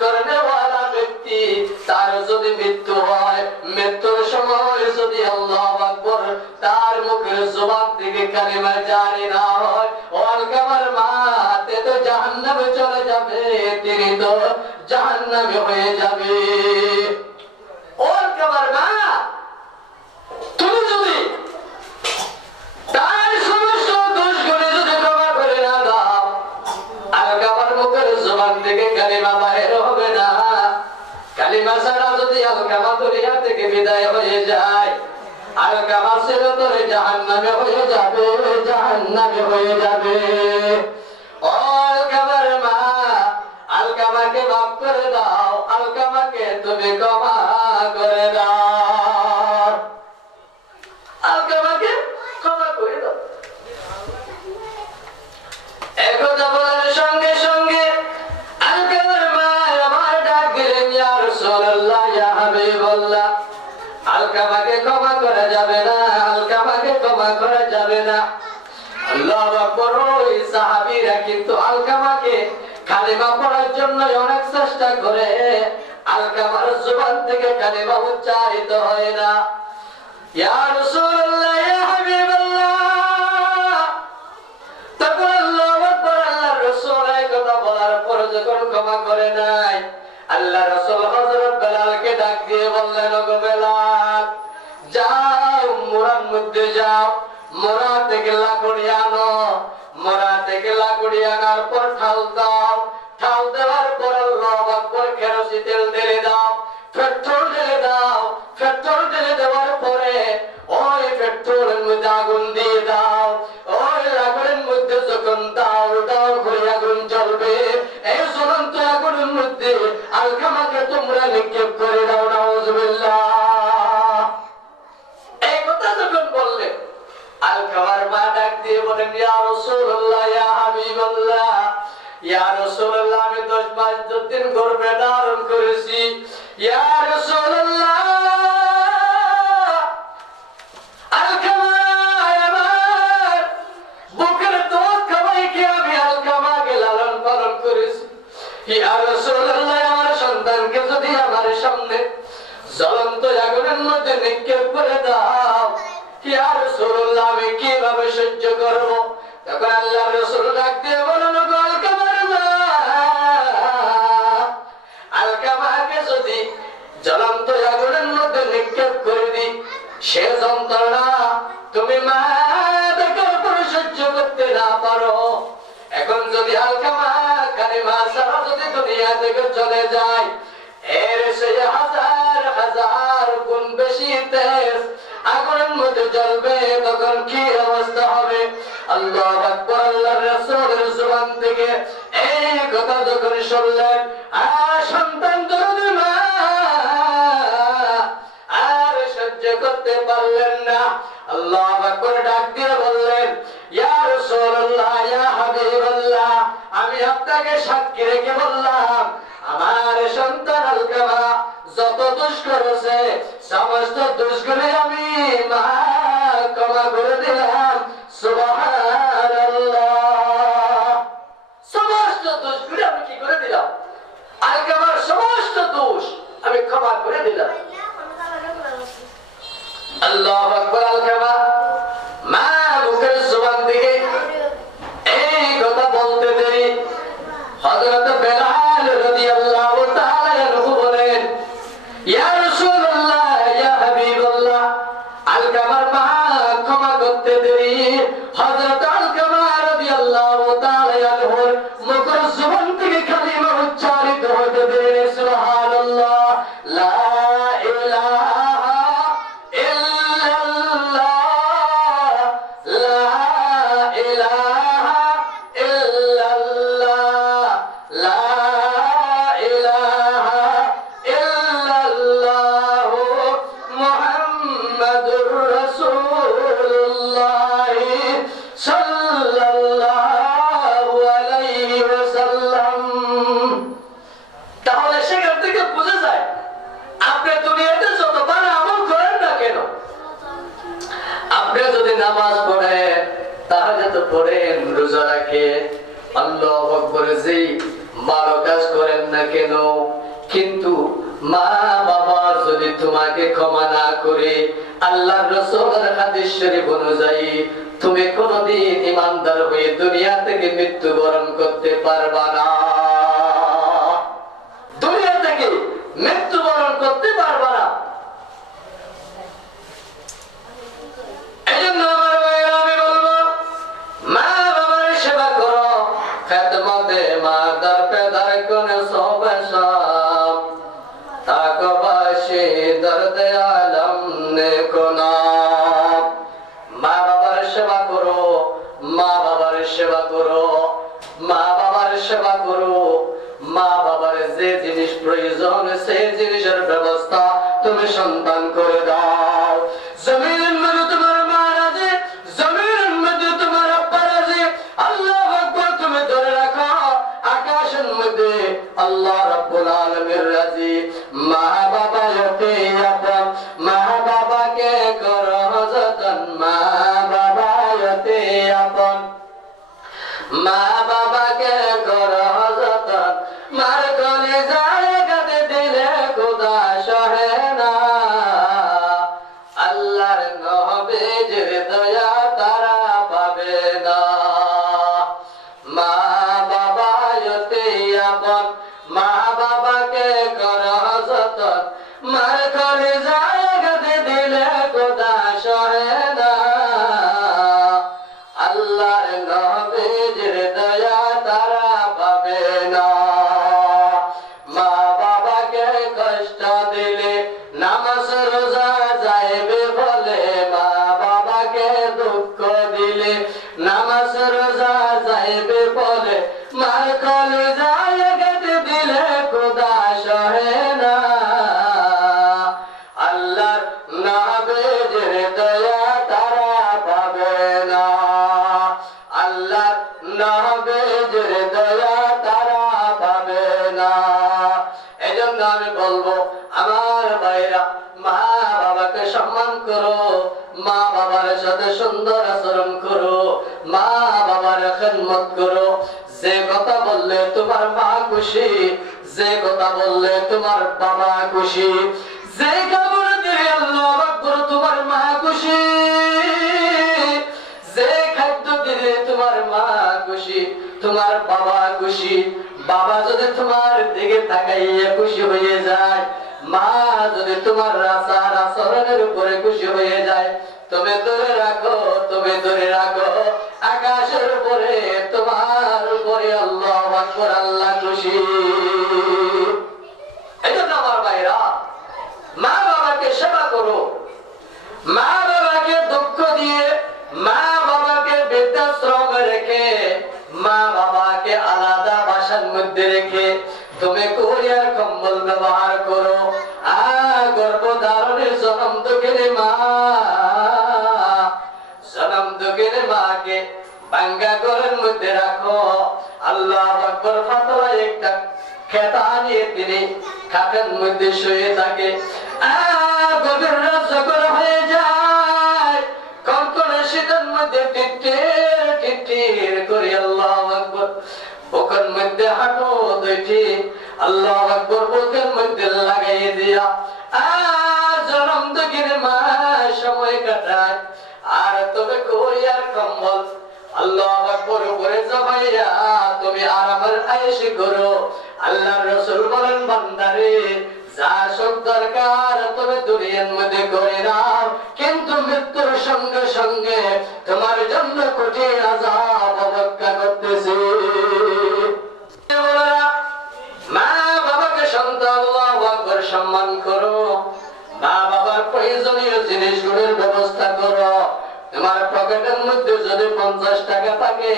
করনেওয়ালা ব্যক্তি, তার যদি মৃত্যু হয়, মৃত্যুর সময় যদি আল্লাহু আকবার তার মুখের জবান থেকে কালিমা জারি না হয়, ও আলকামার মা, তে তো জাহান্নামে চলে যাবে, তিনি তো জাহান্নামে হয়ে যাবে। ও আলকামার মা, তুমি যদি তার সমস্ত দোষগুলো যদি ক্ষমা করে না দাও, আলকামার মুখের জবান থেকে কালিমা বাইর হবে না। কালিমা ছাড়া যদি আলকামা দুনিয়া থেকে বিদায় হয়ে যায়, আলকামা চিরতরে জাহান্নামে হয়ে যাবে, জাহান্নামে হয়ে যাবে। ও আলকামার মা, আলকামাকে মাফ করে দাও, আলকামাকে তুমি ক্ষমা করে দাও, আলকামাকে ক্ষমা করে দাও। একথা বলার সঙ্গে সঙ্গে আলকামার মা আমার ডাক দিলেন, ইয়া রাসূলুল্লাহ, ইয়া হাবিবাল্লাহ, আলকামাকে ক্ষমা করা যাবে না, আলকামাকে ক্ষমা করা যাবে না। আল্লাহু আকবার। ওই সাহাবীরা কিন্তু আলকামাকে কালিমা পড়ার জন্য অনেক চেষ্টা করে, আলকামার জবান থেকে কালিমা উচ্চারিত হয় না। ইয়া রাসূলুল্লাহ, ইয়া হাবিবাল্লাহ, তখন আল্লাহু আকবার, আল্লাহর রাসূল এই কথা বলার পর যখন ক্ষমা করে নাই, আল্লাহর রাসূল হযরত বেলালকে ডাক দিয়ে বললেন, ওগো বেলাল, যাও মোরার মধ্যে যাও, মোরা থেকে লাকড়ি আনো, মোরা থেকে লাকড়ি আনার পর ঠাল দাও, ঠাল দেওয়ার পর আল্লাহু আকবার কেরোসিন তেল ঢেলে দাও, পেট্রোল ঢেলে দাও, পেট্রোল ঢেলে দেওয়ার পরে ওই পেট্রোলের মধ্যে আগুন দিয়ে দাও, ওই আগুনের মধ্যে যখন দাও দাও করে আগুন জ্বলবে, এই জ্বলন্ত আগুনের মধ্যে আলকামাকে তোমরা নিক্ষেপ করে দাও। নাউজুবিল্লাহ। এই কথা যখন বললেন, আলকামার মা ডাক দিয়ে বলেন, ইয়া রাসূলুল্লাহ, ইয়া হাবিবাল্লাহ, ইয়া রাসূলুল্লাহ, আমি 10 মাস 10 দিন গর্ভে ধারণ করেছি, ইয়া রাসূলুল্লাহ, আলকামা আমার বুকের দুধ খাওয়াই কি আমি আলকামাকে লালন পালন করেছি, ইয়া রাসূলুল্লাহ, আমার সন্তানকে যদি আমার সামনে জ্বলন্ত আগুনের মধ্যে নিক্ষেপ করে দাও, ইয়া রাসূলুল্লাহ, আমি কিভাবে সহ্য করব? তখন আল্লাহর রাসূল ডাক দিয়ে বলেন, ওগো আলকামার মা, আলকামাকে যদি জ্বলন্ত আগুনের মধ্যে নিক্ষেপ করে দিই, সে যন্ত্রণা তুমি মা দেখার পরে সহ্য করতে না পারো। এখন যদি আলকামা কালিমা ছাড়া যদি দুনিয়া থেকে চলে যায়, এর সে হাজার হাজার গুণ বেশি তেজ আগুনের মধ্যে জ্বলবে, তখন কি অবস্থা হবে? আল্লাহু আকবার। আল্লাহর রাসূলের জবান থেকে এই কথা যখন শুনলেন, আর সন্তান দরদি মা আর সহ্য করতে পারলেন না। আল্লাহু আকবার ডাক দিয়ে বললেন, ইয়া রাসূলুল্লাহ, ইয়া হাবিবাল্লাহ, আমি আপনাকে সাক্ষী রেখে বললাম, আমার সন্তান আলকামা যত দোষ করেছে সমস্ত দোষগুলি আমি মা ক্ষমা করে দিলাম। সুবহানাল্লাহ। সমস্ত দোষগুলি আমি কি করে দিলাম? আলকামার সমস্ত দোষ আমি ক্ষমা করে দিলাম। আল্লাহু আকবার। আলকামা মা মুখের জবান থেকে এই কথা বলতে দেরি হযরত বেলাল রাদিয়াল্লাহু তাআলা আনহু বলেন, ইয়া রাসূলুল্লাহ, ইয়া হাবিবাল্লাহ, আলকামার মা ক্ষমা করতে দেরি হযরত আলকামা রাদিয়াল্লাহু তাআলা আনহুর মুখের জবান থেকে কালিমা উচ্চারিত হতে দেরি। সুবহানাল্লাহ। লা ইলাহা ইল্লাল্লাহ, লা ইলাহা ইল্লাল্লাহ, লা ইলাহা ইল্লাল্লাহ, মুহাম্মাদুর রাসূলুল্লাহ সাল্লাল্লাহু আলাইহি ওয়াসাল্লাম। তাহলে সেখান থেকে বোঝা যায়, আপনি দুনিয়াতে যতবার আমল করেন না কেন, আপনি যদি নামাজ পড়েন, তাহাজ্জুদ পড়েন, রোজা রাখেন, আল্লাহু আকবার, যেই ভালো কাজ করেন না কেন, কিন্তু মা বাবা যদি তোমাকে ক্ষমা না করে, আল্লাহর রাসূলের হাদিস শরীফ অনুযায়ী তুমি কোনদিন ঈমানদার হয়ে দুনিয়া থেকে মৃত্যুবরণ করতে পারবা না। দুনিয়া থেকে মৃত্যুবরণ করতে পারবা না। এজন্য আমার ভাইয়েরা, আমি বলবো, মা বাবার সেবা করো, খেদমতে মা দার পেদার কোন সবেশাম, তাকবাশি দর্দ আলম নে কোনা। সেবা করো, মা বাবার যে জিনিস প্রয়োজন সেই জিনিসের ব্যবস্থা তুমি সন্তান করে দাও। জমিনের মধ্যে তোমার মা রাজি, জমিনের মধ্যে তোমার আব্বা রাজি, আল্লাহু আকবার তুমি ধরে রাখো। আকাশের মধ্যে আল্লাহ রাব্বুল আলামিন রাজি। মা বাবা হতে আপন, মা বাবাকে করো যতন, মা বাবা হতে আপন, মা বাবাকে করো যতন, মার কলিজায় গাতে দিলে খোদা সহে না। আল্লাহর নবীর দয়া তারা পাবে না। মা বাবা হতে আপন, মা বাবাকে করো যতন, মার কলিজায় গাতে দিলে খোদা সহে না। আল্লাহর নবীর দয়া তারা পাবে না। মা বাবাকে কষ্ট দিলে নামাজ রোজা যাইবে বলে, মা বাবাকে দুঃখ দিলে নামাজ রোজা যাইবে বলে, মার কলিজায় গাতে দিলে খোদা সহে না। আল্লাহর নবীর দয়া তারা পাবে না। আল্লাহর নবীর দয়া তারা পাবে না। এজন্য আমি বলবো আমার ভাইরা, মা বাবাকে সম্মান করো, মা বাবার সাথে সুন্দর আচরণ করো, মা বাবার খেদমত করো। যে কথা বললে তোমার মা খুশি, যে কথা বললে তোমার বাবা খুশি, যে কাপড় দিয়ে আল্লাহু আকবার তোমার মা খুশি, যে খাদ্য দিলে তোমার মা খুশি, তোমার বাবা খুশি। বাবা যদি তোমার দিকে তাকাইয়া খুশি হয়ে যায়, মা যদি তোমার আচার আচরণের উপরে খুশি হয়ে যায়, তুমি ধরে রাখো, তুমি ধরে রাখো, আকাশের উপরে তোমার উপরে আল্লাহু আকবার, আল্লাহ খুশি। এজন্য আমার ভাইরা, মা বাবাকে সেবা করো, মা বাবাকে দুঃখ দিয়ে, মা বাবাকে বৃদ্ধাশ্রমে রেখে, মা বাবাকে আলাদা বাসার মধ্যে রেখে তুমি কোরিয়ার কম্বল ব্যবহার করো। গর্ভধারণের জনম দুঃখের মা, জনম দুঃখের মাকে ভাঙ্গা ঘরের মধ্যে রাখো। আল্লাহু আকবার। ফাতলা একটা খেতা নিয়ে তিনি খাটের মধ্যে শুয়ে থাকে। গভীর রাত যখন হয়ে যায়, কনকনে শীতের মধ্যে টিটটির টিটটির করে আল্লাহু আকবার বুকের মধ্যে হাঁটু দুইটি আল্লাহু আকবার বুকের মধ্যে লাগাই দিয়া জনম দুঃখের মা সময় কাটায়। আর তবে কোরিয়ার কম্বল আল্লাহু আকবার উপরে জমাইয়া তুমি আরামের আয়েশি করো। আল্লাহর রাসূল বলেন, বান্দারে যা সব দরকার তুমি দুনিয়ার মধ্যে করে নাও, কিন্তু মৃত্যুর সঙ্গে সঙ্গে তোমার জন্য কঠিন আযাব অপেক্ষা করতেছে। মা বাবাকে সন্তান আল্লাহু আকবার সম্মান করো, মা বাবার প্রয়োজনীয় জিনিসগুলোর ব্যবস্থা করো। তোমার পকেটের মধ্যে যদি 50 টাকা থাকে,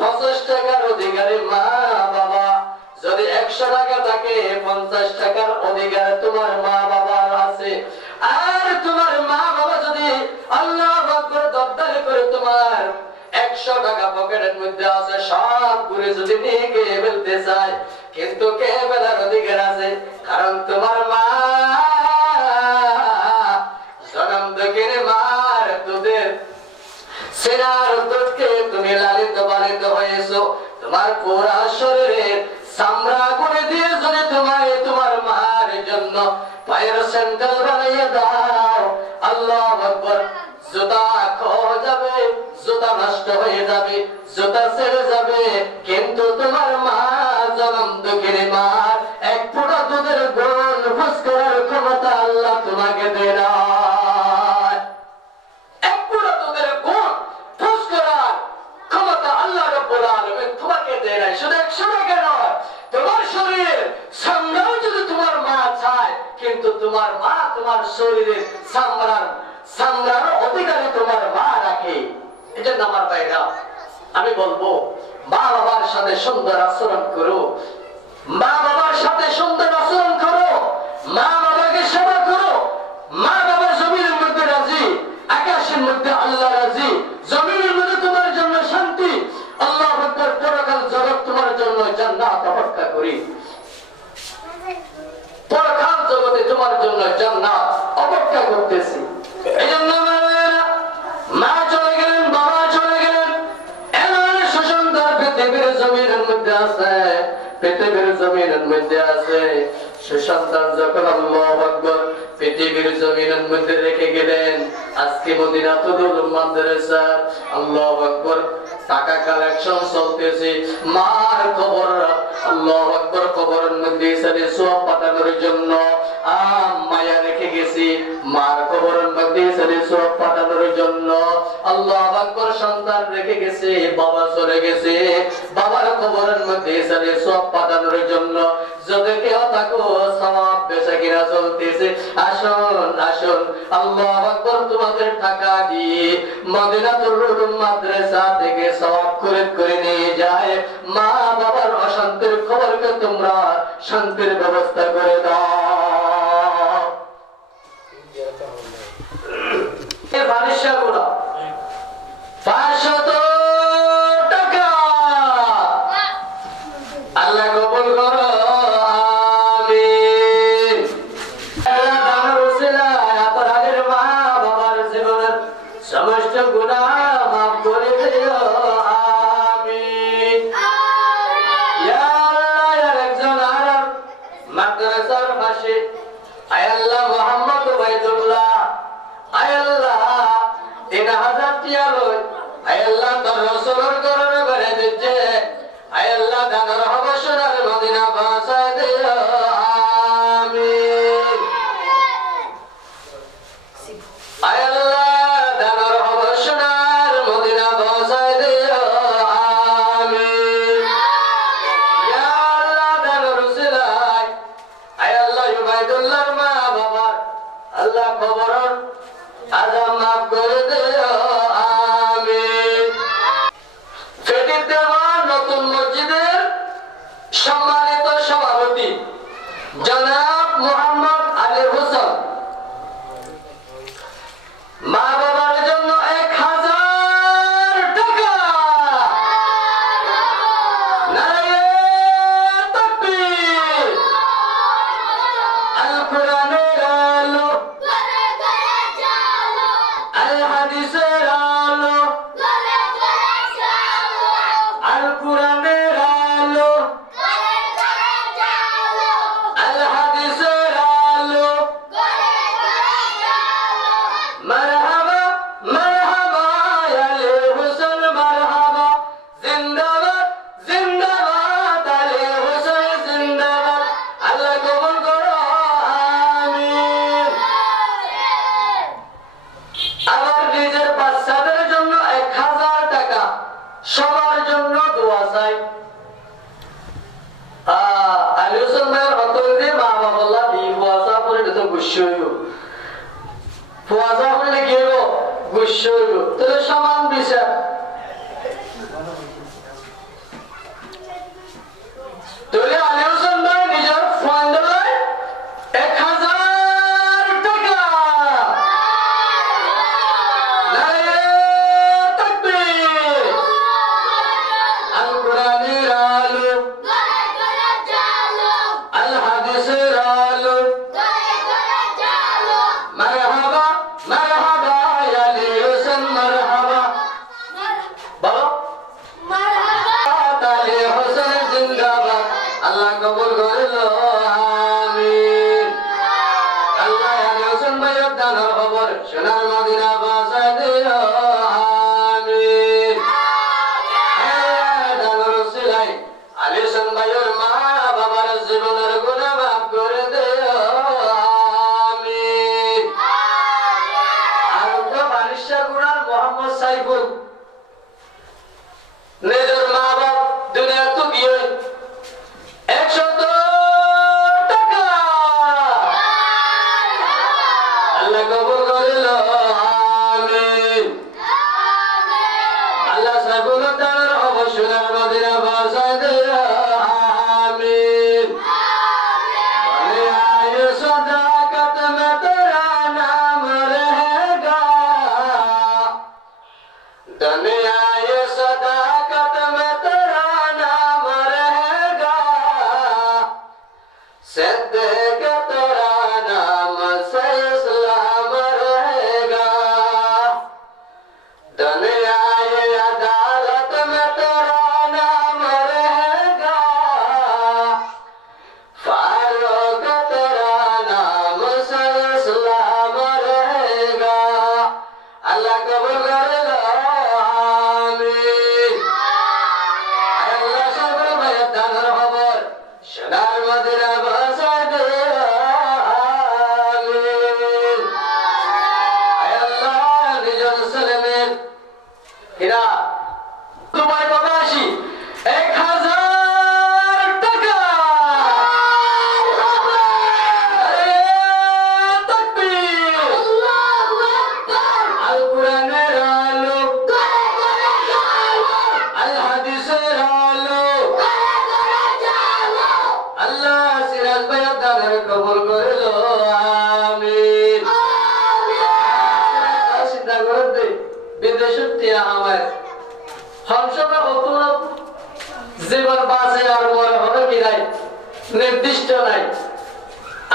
50 টাকার অধিকারী মা বাবা। যদি 100 টাকা থাকে, 50 টাকার অধিকার তোমার মা বাবার আছে। আর তোমার মা বাবা যদি আল্লাহু আকবার দরদারি করে তোমার 100 টাকা পকেটের মধ্যে আছে, সব ঘুরে যদি নিয়ে গিয়ে ফেলতে চায়, কিন্তু কে ফেলার অধিকার আছে? কারণ তোমার মা জনম দুঃখের মার দুধের সেনার দুধকে তুমি লালিত পালিত হয়েছো। তোমার পুরা শরীরের চামড়া করে দিয়ে যদি তোমার মার জন্য পায়ের স্যান্ডেল বানিয়ে দাও, আল্লাহু আকবার, জুতা খোয়া যাবে, জুতা নষ্ট হয়ে যাবে, জুতা ছেড়ে যাবে, কিন্তু তোমার মা জনম দুঃখের মার এক ফোঁটা দুধের গোল ফুস করার ক্ষমতা আল্লাহ তোমাকে দেয় না। এক ফোঁটা দুধের গোল ফুস করার ক্ষমতা আল্লাহ রাব্বুল আলামিন তোমাকে দেয় না। শুধু 100 টাকা নয়, তোমার শরীরের চামড়াও যদি তোমার মা চায়, কিন্তু তোমার মা তোমার শরীরের চামড়ার অধিকারী তোমার মা রাখে। এটা আমার ভাইরা, আমি বলবো মা বাবার সাথে সুন্দর আচরণ করো, মা বাবার সাথে সুন্দর আচরণ করো, মা বাবাকে সেবা করো। মা বাবা জমিনের মধ্যে রাজি, আকাশের মধ্যে আল্লাহ রাজি, জমিনের মধ্যে তোমার জন্য শান্তি, আল্লাহু আকবার, পরকাল জগৎ তোমার জন্য জান্নাত অপেক্ষা করি, পরকাল জগতে তোমার জন্য জান্নাত অপেক্ষা করতেছি। এই জন্য মা চলে গেলেন, বাবা চলে গেলেন, এমন সুসুন্দর পৃথিবীর জমিনের মধ্যে আছে, পৃথিবীর জমিনের মধ্যে আছে সুসন্তান যখন আল্লাহু আকবার পৃথিবীর জমিনের মধ্যে রেখে গেলেন। আজকে মদিনাতুল মাদ্রাসা আল্লাহু আকবার টাকা কালেকশন চলতেছে, মার খবর আল্লাহু আকবার খবরের মধ্যে সাথে সওয়াব পাঠানোর জন্য মায়া রেখে গেছি, মার খবরের মধ্যে সাথে সওয়াব পাঠানোর জন্য আল্লাহু আকবার সন্তান রেখে গেছে, বাবা চলে গেছে, বাবার খবরের মধ্যে সাথে সওয়াব পাঠানোর জন্য যদি কেউ থাকো সওয়াব বেচা কিনা চলতেছে। আসুন আসুন আল্লাহু আকবার তোমাদের টাকা দিয়ে মদিনাতুল মাদ্রাসা থেকে সওয়াব করে নিয়ে যায়, মা বাবার অশান্তির খবরকে তোমরা শান্তির ব্যবস্থা করে দাও। এই বালিশগুলো 500 টাকা আল্লাহ কবুল করো, আমিন। আল্লাহ দানের উসিলায় আপনাদের মা বাবার জীবনের সমস্ত গুনাহ মাফ করে দিও, আমিন। ইয়া আল্লাহ, একজন আরব মাদ্রাসার পাশে আয় আল্লাহ মুহাম্মদ ওবাইদুল্লাহ, আয় আল্লাহ 3000 টিয়া লই, আয় আল্লাহ তোর রাসূলের ঘরে বেড়ে দিচ্ছে, আয় আল্লাহ দানের হবসনার মদিনা বাসায় দিও, আমিন। আয় আল্লাহ দানের হবসনার মদিনা বাসায় দিও, আমিন। ইয়া আল্লাহ দানের উসিলায় আয় আল্লাহ উবাইদুল্লাহর মা বাবার আল্লাহ কবরের আযাব মাফ করে দিও, আমিন। ফেটির দেওয়ার নতুন মসজিদের সম্মানিত সভাপতি জনাব মোহাম্মদ আলী হোসেন মা বাবার জন্য 1000 টাকা। নারায়ে তাকবীর। আল কোরআনের আলো, আল হাদিসের আলো, আল কোরআনের আলো, আল হাদিসের আলো। মারহাবা মারহাবা আলী হোসেন, মারহাবা, জিন্দাবাদ জিন্দাবাদ আলী হোসেন, জিন্দাবাদ। আল্লাহ কবুল করো, আমিন। আমার নিজের বাচ্চাদের জন্য 1000 টাকা, সবার জন্য দোয়া চাই। আলী হোসেন ভাইয়ের হতল দিয়ে মা বাবা বললাম এই ফুয়াশা করে তো গুস্য হইব, ফুয়াশা করলে কি হইব, গুস্য হইব, তাহলে সমান বিচার। তাহলে আলী হোসেন ভাই নিজের ফান্ডে 1000 টাকা। নারায়ে তাকবীর। আল কোরআনের আলো, আল হাদিসের আলো। মারহাবা মারহাবা আলী হোসেন, মারহাবা। বলো আলী হোসেন জিন্দাবাদ। আল্লাহ কবুল করলো, আমিন। আল্লাহ আলী হোসেন ভাইয়ের দানের খবর সোনার মদিনা বাসায় দিও, আমিন। দানের উসিলায় আলী হোসেন ভাইয়ের মা বাবার জীবনের গুনাহ মাফ করে দিও, আমিন। আর তো বালিশগুড়ার মোহাম্মদ সাইফুল নিজের মা বাপ দুনিয়া তো গিয়ে 100 টাকা। আল্লাহ কবুল করলো, सिद्दीक़ तेरा नाम से इस्लाम रहेगा, दुनिया ये अदालत में तेरा नाम रहेगा, फारूक तेरा नाम से इस्लाम रहेगा। अल्लाह कबूल करे लो, आमीन। আল্লাহ সকল ভাইয়ের দানের খবর সোনার মদিনা বাসায় দে, আমিন। আয় আল্লাহ নিজের ছেলেমেয়ের এরা দুবাই প্রবাসী 1000 টাকা। আরে তাকবীর, আল্লাহু আকবার। আল কোরআনের আলো, আল হাদিসের আলো, আল্লাহ সিরাজ ভাইয়ের দানের কবুল করে লো, আমিন। চিন্তা করে দে বিদেশের টিয়া আমার হংসটা হতো না, জীবন বাঁচে আর মরে হবে কি নাই নির্দিষ্ট নাই।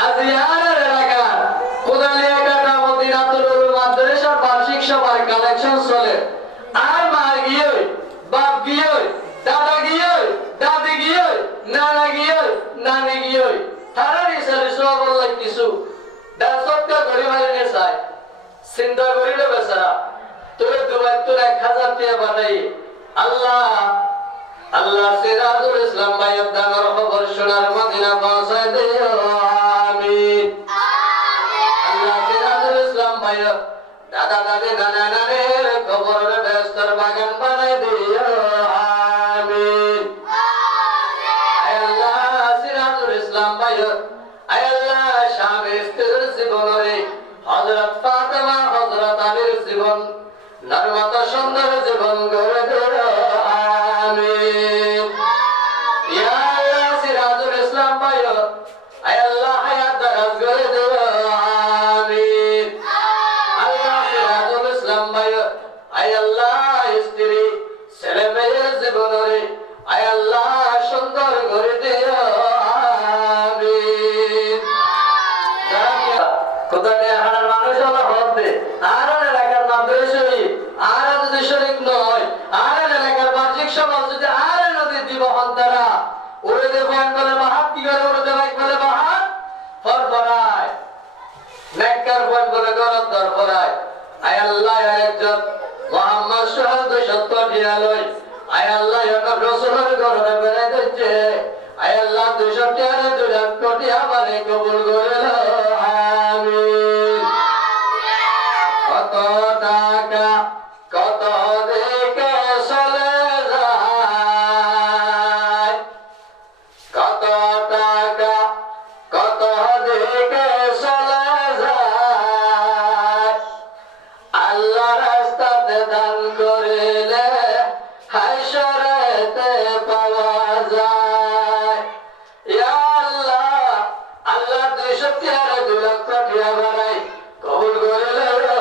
আজ ইয়ারের এলাকা কোদালিয়া কাটা মদিনাতুল উলুম মাদ্রাসার বার্ষিক সভার কালেকশন চলে। আর মার গিয়ে বাপ গিয়ে দাদা গিয়ে দাদি গিয়ে নানা গিয়ে নানি গিয়ে তারা রিসালি সব বললাই কিছু দাসক্কা করে মারিনে চায় চিন্তা করিলে বেচারা তোর দুবার তোর 1000 টাকা বানাই আল্লাহ আল্লাহ সিরাজুল ইসলাম ভাইয়ের দানের খবর সোনার মদিনা পৌঁছায় দিও, আমিন। আল্লাহ সিরাজুল ইসলাম ভাইয়ের দাদা দাদি নানা নানির কবরের বেহেশতের বাগান বানাই দিও, আমিন। আয় আল্লাহ সিরাজুল ইসলাম ভাইয়ের আয় আল্লাহ স্বামী স্ত্রীর জীবনে হযরত ফাতেমা হযরত আলীর জীবন নরমত সুন্দর জীবন গড়ে দিও, আমিন। ইয়া আল্লাহ সিরাজুল ইসলাম ভাইয়ের আয় আল্লাহ হায়াত দারাজ করে দিও, আমিন। আল্লাহ সিরাজুল ইসলাম ভাইয়ের আয় আল্লাহ স্ত্রী ছেলে মেয়ের জীবনে আয় আল্লাহ সুন্দর করে দিও, আমিন। কোথায় হারার মানুষ হলো হবে আর এলাকার মাদ্রাসায় আর যদি শরীক নয় আর এলাকার বার্ষিক সভা যদি আর নদী দিব হন্তারা উড়ে দে ভয় বলে বাহাত কি করে উড়ে দে ভাই বলে বাহাত ফরফরায় নেককার ভয় বলে গরত দরফরায়। আয় আল্লাহ একজন মোহাম্মদ শহীদ 270 টিয়া লই আয় আল্লাহ এখন রসুলের গরনে বেড়ে দিচ্ছে। আয় আল্লাহ 200 টিয়ার 2 লক্ষ টিয়া মানে কবুল করে লো, আমিন। কত টাকা কত দিকে চলে যায়, কত টাকা কত দিকে চলে যায়, আল্লাহ রাস্তাতে দান করিলে হাসরেতে পাওয়া যায়। ইয়া আল্লাহ আল্লাহ 200 টিয়ার 2 লক্ষ টিয়া বানাই কবুল করে লো,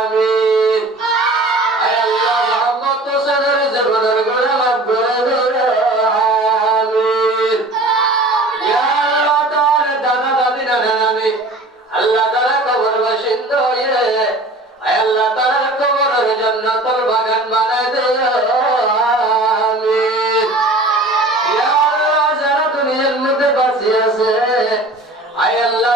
আমিন। আয় আল্লাহ মুহাম্মদ হোসেনের জীবনের গুনাহ মাফ করে দিও, আমিন। ইয়া আল্লাহ তার দাদা দাদি নানা নানি আল্লাহ তাআলা কবর বাসিন্দা হয়ে আয় আল্লাহ তাআলা কবরের জান্নাতুল বাগান বানায় দিও, আমিন। ইয়া আল্লাহ যারা দুনিয়ার মধ্যে বাঁচি আছে আয় আল্লাহ